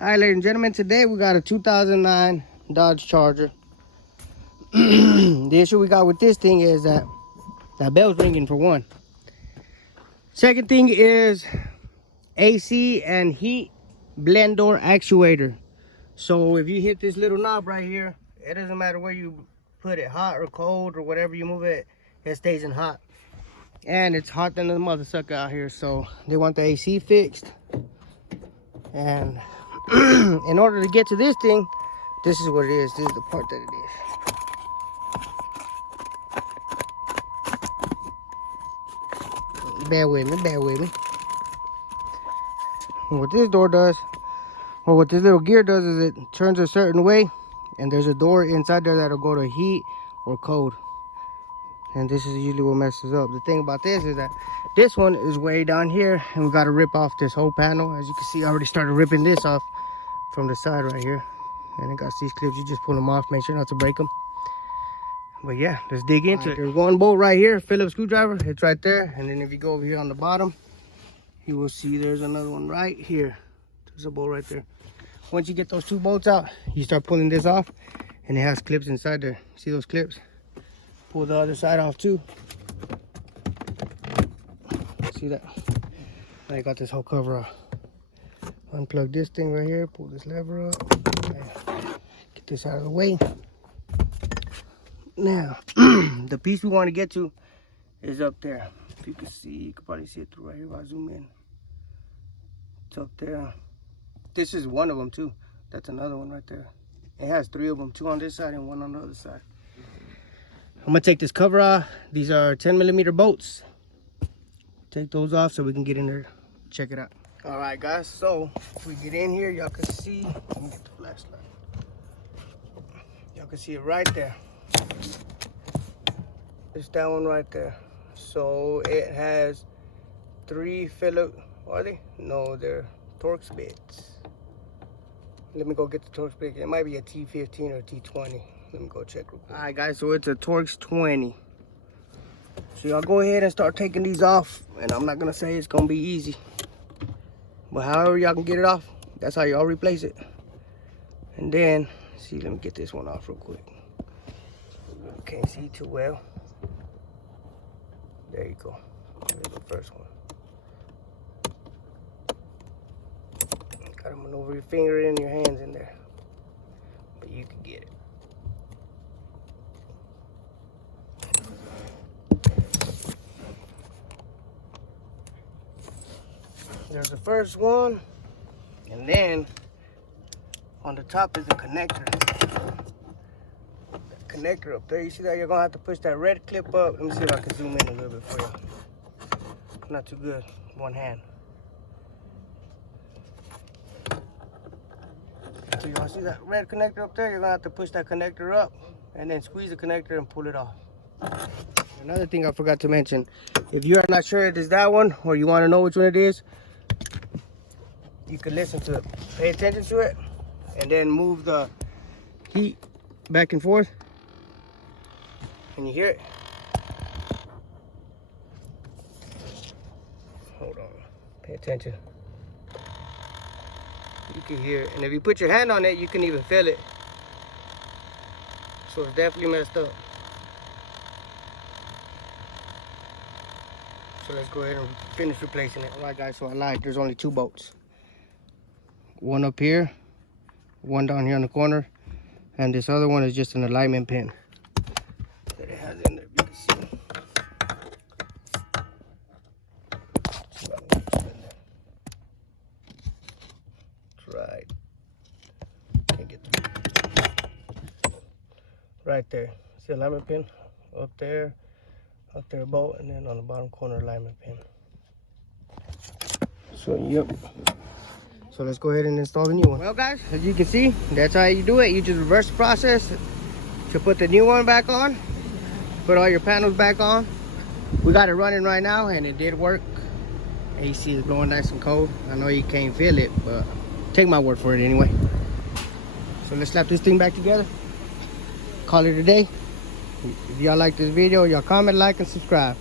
All right, ladies and gentlemen, today we got a 2009 Dodge Charger. The issue we got with this thing is that bell's ringing for one. Second thing is AC and heat blend door actuator. So if you hit this little knob right here, it doesn't matter where you put it, hot or cold or whatever you move it, it stays in hot. And it's hot than the mother sucker out here, so they want the AC fixed. And in order to get to this thing, this is what it is. This is the part that it is. Bear with me, bear with me. And what this door does, or what this little gear does, is it turns a certain way, and there's a door inside there that'll go to heat or cold. And this is usually what messes up. The thing about this is that this one is way down here, and we got to rip off this whole panel. As you can see, I already started ripping this off from the side right here. And it got these clips, you just pull them off, make sure not to break them. But yeah, let's dig into it. There's one bolt right here, Phillips screwdriver, it's right there. And then if you go over here on the bottom, you will see there's another one right here. There's a bolt right there. Once you get those two bolts out, you start pulling this off, and it has clips inside there. See those clips? Pull the other side off too. See that? Now I got this whole cover off. Unplug this thing right here, pull this lever up. Get this out of the way. Now, the piece we want to get to is up there. If you can see, you can probably see it through right here if I zoom in. It's up there. This is one of them too. That's another one right there. It has three of them, two on this side and one on the other side. I'm gonna take this cover off. These are 10mm bolts. Take those off so we can get in there, check it out. All right, guys, so if we get in here, y'all can see, let me get the flashlight. Y'all can see it right there. It's that one right there. So it has three Phillips, are they? No, they're Torx bits. Let me go get the Torx bit. It might be a T15 or T20. Let me go check real quick. All right, guys, so it's a Torx 20. So y'all go ahead and start taking these off. And I'm not gonna say it's gonna be easy, but however y'all can get it off, that's how y'all replace it. And then, see, let me get this one off real quick. Can't see too well. There you go. There's the first one. Gotta maneuver your finger and your hands in there, but you can get it. There's the first one, and then on the top is a connector. That connector up there, you see that? You're gonna have to push that red clip up. Let me see if I can zoom in a little bit for you. Not too good, one hand. So y'all see that red connector up there? You're gonna have to push that connector up and then squeeze the connector and pull it off. Another thing I forgot to mention, if you are not sure it is that one or you want to know which one it is, you can listen to it, pay attention to it, and then move the heat back and forth. Can you hear it? Hold on, pay attention. You can hear it, and if you put your hand on it, you can even feel it. So it's definitely messed up. So let's go ahead and finish replacing it. All right, guys, so I lied. There's only two bolts. One up here, one down here in the corner, and this other one is just an alignment pin that it has in there, you can see. That's right. Can't get through. Right there. See alignment pin? Up there bolt, and then on the bottom corner alignment pin. So, yep. So let's go ahead and install the new one. Well, guys, as you can see, that's how you do it. You just reverse the process to put the new one back on, put all your panels back on. We got it running right now, and it did work. AC is blowing nice and cold. I know you can't feel it, but take my word for it anyway. So let's slap this thing back together. Call it a day. If y'all like this video, y'all comment, like, and subscribe.